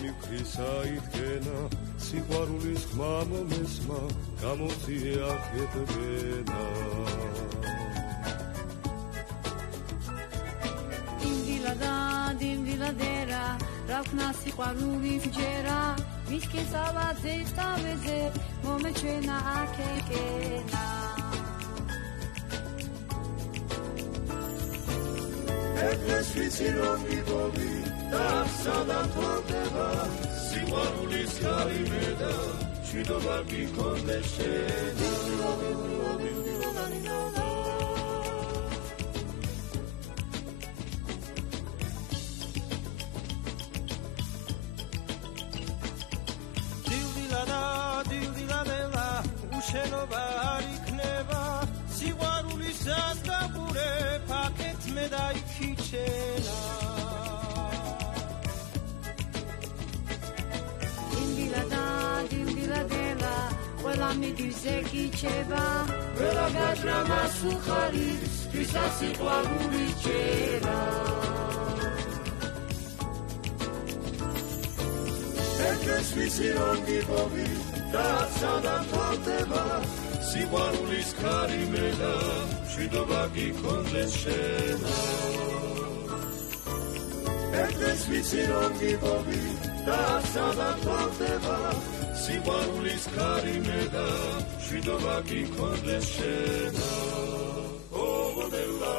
მიქრისა იდგენა სიყვარულის ხმა მომესმა გამოწიე აქეთბენა დილადერა რავქნა სიყვარულის ჯერა მისკესავაძე სტავეზე მომეჩვენა აქეკენა ეს ვიცი რომ მიგობი და სადამთავრდება სიყვარულის გარიმე და მშვიდობა გიქონდეს შენ შენობა არ იქნება სიყვარულის დასგაბურე ფაქეთ მე დაიქიჩენა დილადელა ყველა მიგიზე გიჩება ყველა გაჭრა მას უხარის ვისა სიყვარული ჯერა ეს ვიცი რომ გიყობი და სადამთავრდება სიყვარულის გარიმე და მშვიდობა გიქონდეს შენ ეს ვიცი რომ გიყობი და სადამთავრდება სიყვარულის გარიმე და მშვიდობა გიქონდეს შენ ოდელა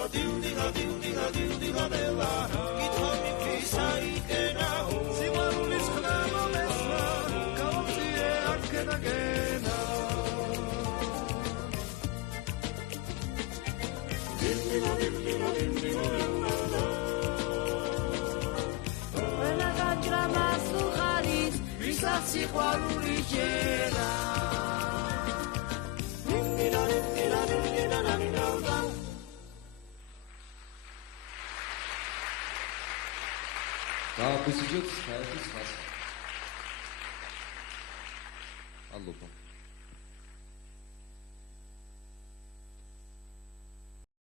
დილდილადელა გითხოვი ქრისა იქენა სიყვარულის ხმა მომესმა გამოწიე აქედაგენა ყველა გაჭრა მას უხარის ვისაც სიყვარული ჯერა Давай посидеть, смотрите, алло.